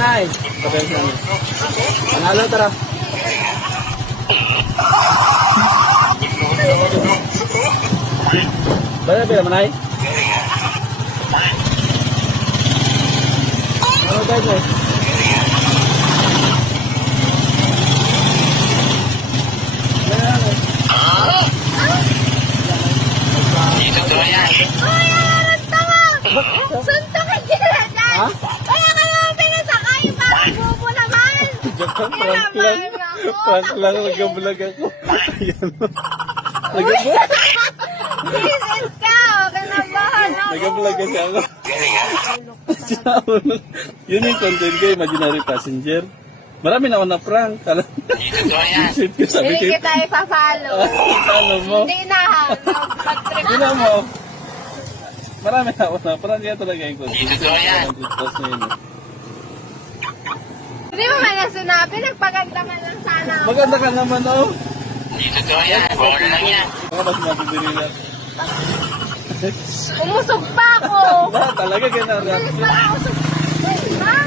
Manay. Sabi ko namin. Panalo, tara. Bala, pila, Manay? Ano tayo mo? Suntok ka dyan! Ha? Kaya ka naman pinasakay, parang bubo naman! Prank lang. Prank lang, nag-vlog ako. Ayan. Nag-vlog. Visit ka! Huwag ka na bahala! Nag-vlog kasi ako. Yun yung content ko, imaginary passenger. Marami na ako na prank. Isip ko, sabi Hindi ko. kita ipapalo. Ano mo? Hindi na ha. Mag-trip Hindi na mo. Marami na ako na prank. Kaya talaga yung content. Hindi mo man na sinabi, nagpaganda man lang sana ako. Maganda ka naman, oh. Totoo yan. Bawal lang yan. Mga mas mabibili na. Umusog pa ako. Talaga ganun. Bilis pa ako sa...